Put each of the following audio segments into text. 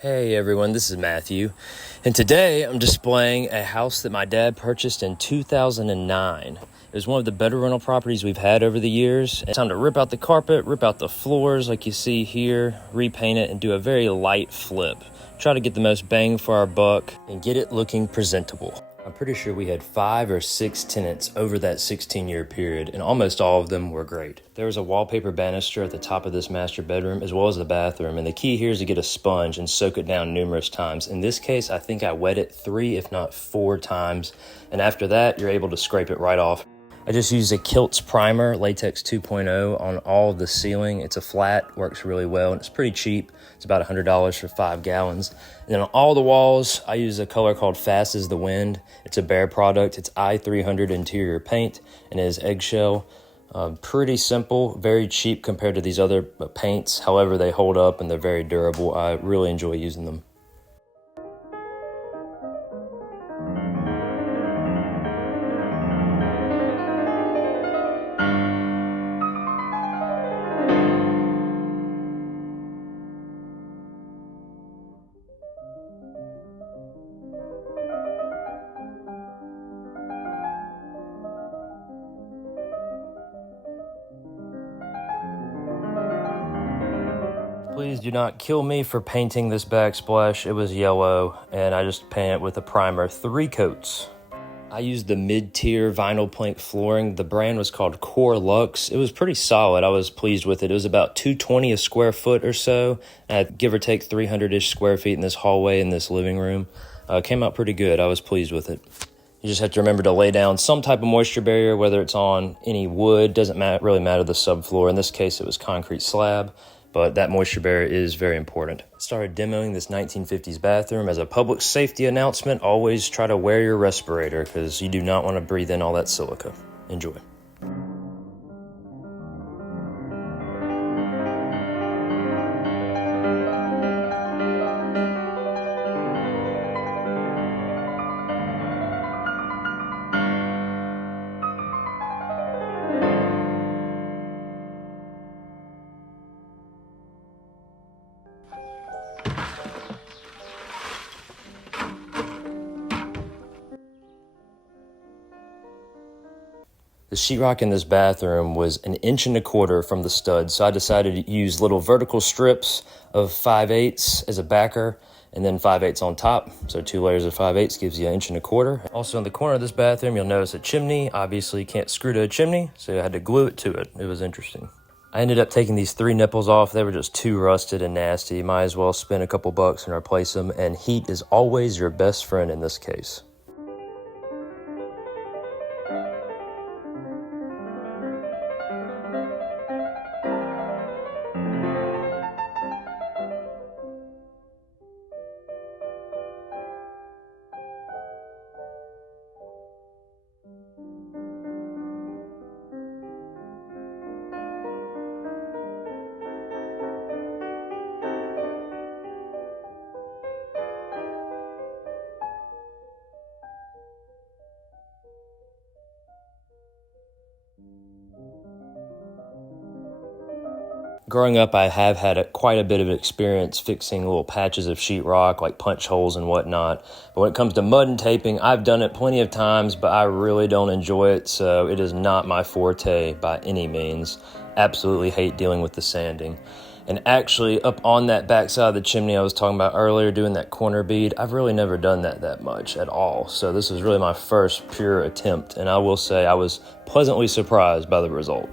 Hey everyone, this is Matthew, and today I'm displaying a house that my dad purchased in 2009. It was one of the better rental properties we've had over the years. It's time to rip out the carpet, rip out the floors like you see here, repaint it, and do a very light flip. Try to get the most bang for our buck and get it looking presentable. I'm pretty sure we had 5 or 6 tenants over that 16-year period, and almost all of them were great. There was a wallpaper banister at the top of this master bedroom as well as the bathroom, and the key here is to get a sponge and soak it down numerous times. In this case, I think I wet it 3 if not 4 times, and after that, you're able to scrape it right off. I just used a Kiltz primer, Latex 2.0, on all of the ceiling. It's a flat, works really well, and it's pretty cheap. It's about $100 for 5 gallons. And then on all the walls, I use a color called Fast as the Wind. It's a Behr product. It's I300 interior paint, and it is eggshell. Pretty simple, very cheap compared to these other paints. However, they hold up and they're very durable. I really enjoy using them. Please do not kill me for painting this backsplash. It was yellow, and I just painted it with a primer, 3 coats. I used the mid-tier vinyl plank flooring. The brand was called Core Luxe. It was pretty solid. I was pleased with it. It was about $220 a square foot or so. I had give or take 300-ish square feet in this hallway in this living room. Came out pretty good. I was pleased with it. You just have to remember to lay down some type of moisture barrier, whether it's on any wood. Doesn't really matter the subfloor. In this case, it was concrete slab, but that moisture barrier is very important. Started demoing this 1950s bathroom. As a public safety announcement, always try to wear your respirator because you do not want to breathe in all that silica. Enjoy. The sheetrock in this bathroom was 1.25 inches from the stud, so I decided to use little vertical strips of 5/8 as a backer, and then 5/8 on top. So 2 layers of 5/8 gives you 1.25 inches. Also in the corner of this bathroom, you'll notice a chimney. Obviously, you can't screw to a chimney, so I had to glue it to it. It was interesting. I ended up taking these 3 nipples off. They were just too rusted and nasty. Might as well spend a couple bucks and replace them, and heat is always your best friend in this case. Growing up, I have had quite a bit of experience fixing little patches of sheetrock, like punch holes and whatnot. But when it comes to mud and taping, I've done it plenty of times, but I really don't enjoy it, so it is not my forte by any means. Absolutely hate dealing with the sanding. And actually, up on that back side of the chimney I was talking about earlier, doing that corner bead, I've really never done that much at all. So this was really my first pure attempt, and I will say I was pleasantly surprised by the result.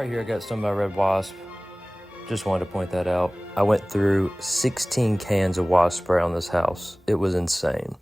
Right here, I got some of my Red Wasp. Just wanted to point that out. I went through 16 cans of wasp spray on this house. It was insane.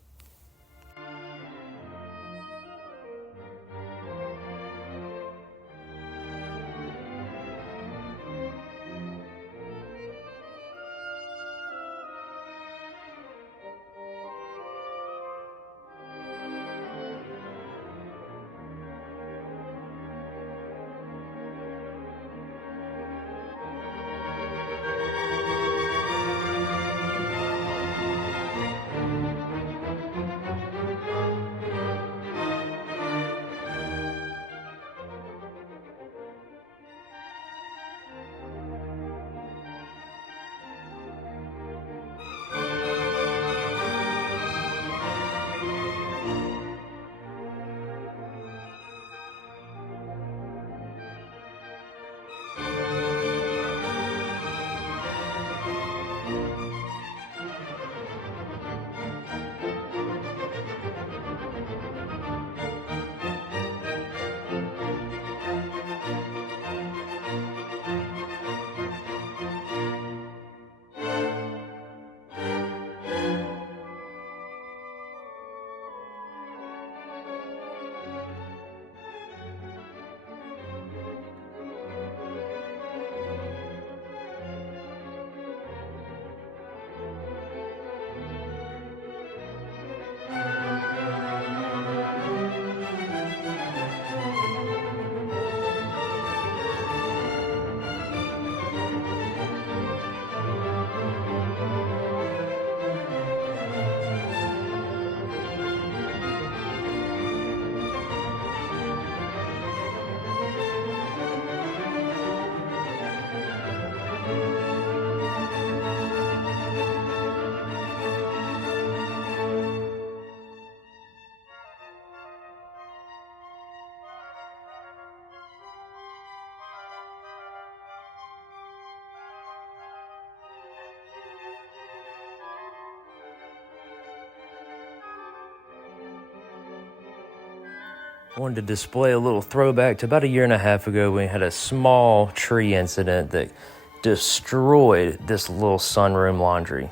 I wanted to display a little throwback to about a year and a half ago when we had a small tree incident that destroyed this little sunroom laundry.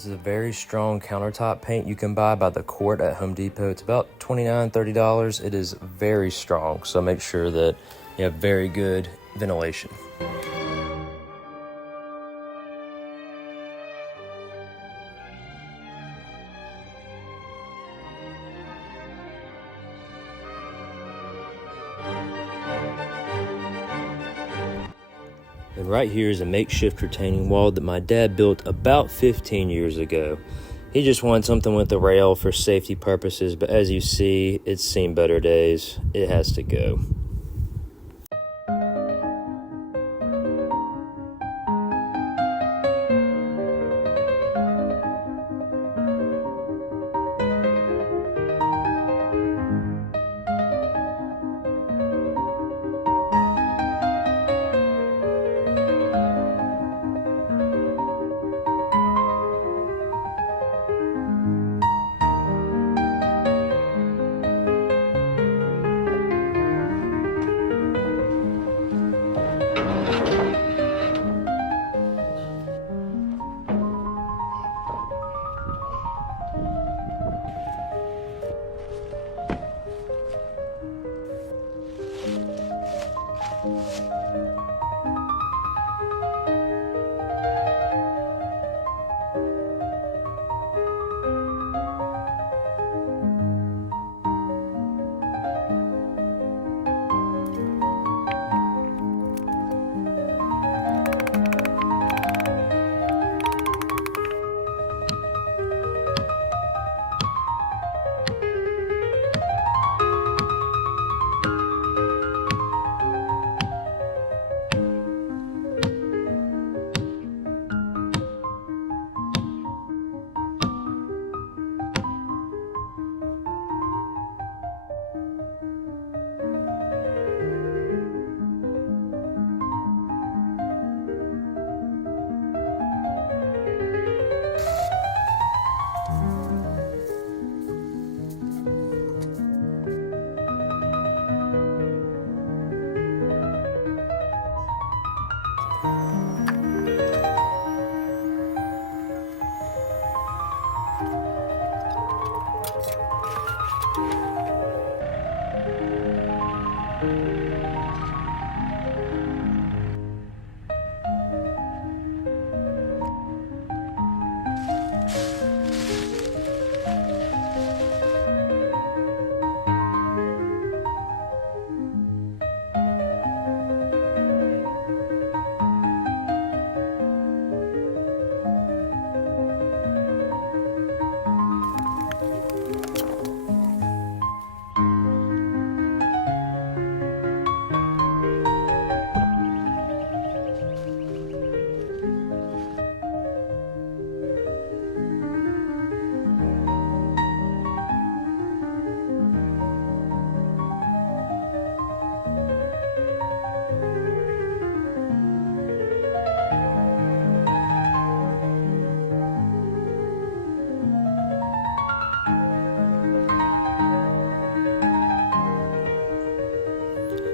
This is a very strong countertop paint you can buy by the quart at Home Depot. It's about $29, $30. It is very strong, so make sure that you have very good ventilation. And right here is a makeshift retaining wall that my dad built about 15 years ago. He just wanted something with a rail for safety purposes, but as you see, it's seen better days. It has to go.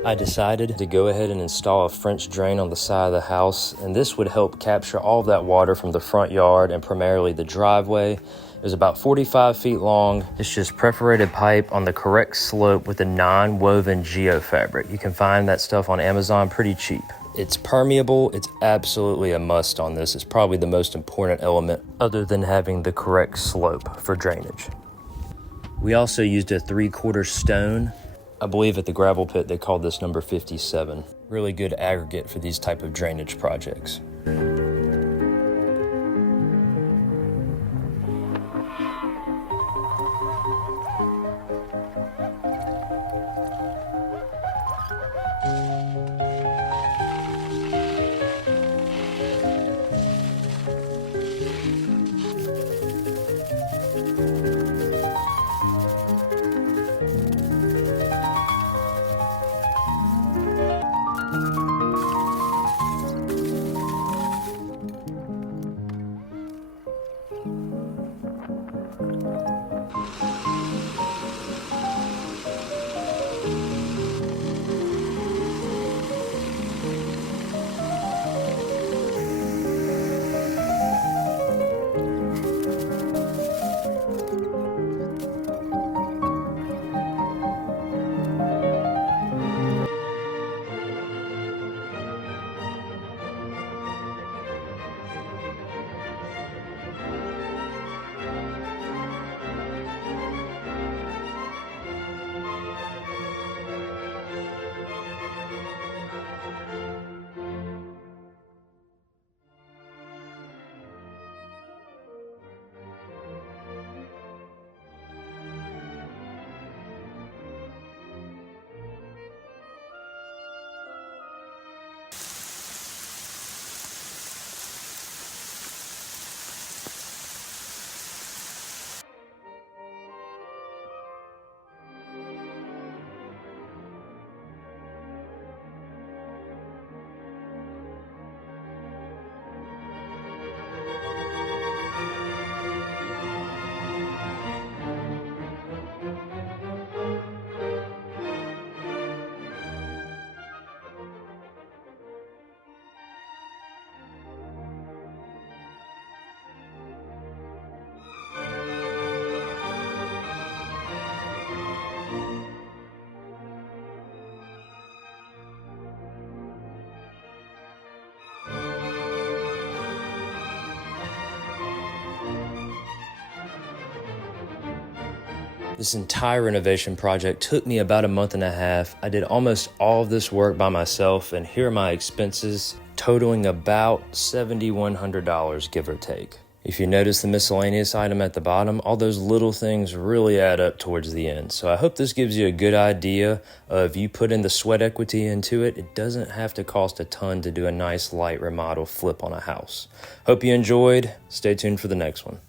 I decided to go ahead and install a French drain on the side of the house, and this would help capture all of that water from the front yard and primarily the driveway. It was about 45 feet long. It's just perforated pipe on the correct slope with a non-woven geofabric. You can find that stuff on Amazon pretty cheap. It's permeable. It's absolutely a must on this. It's probably the most important element other than having the correct slope for drainage. We also used a 3/4 stone. I believe at the gravel pit they called this number 57. Really good aggregate for these type of drainage projects. This entire renovation project took me about a month and a half. I did almost all of this work by myself, and here are my expenses, totaling about $7,100, give or take. If you notice the miscellaneous item at the bottom, all those little things really add up towards the end. So I hope this gives you a good idea of you put in the sweat equity into it. It doesn't have to cost a ton to do a nice light remodel flip on a house. Hope you enjoyed. Stay tuned for the next one.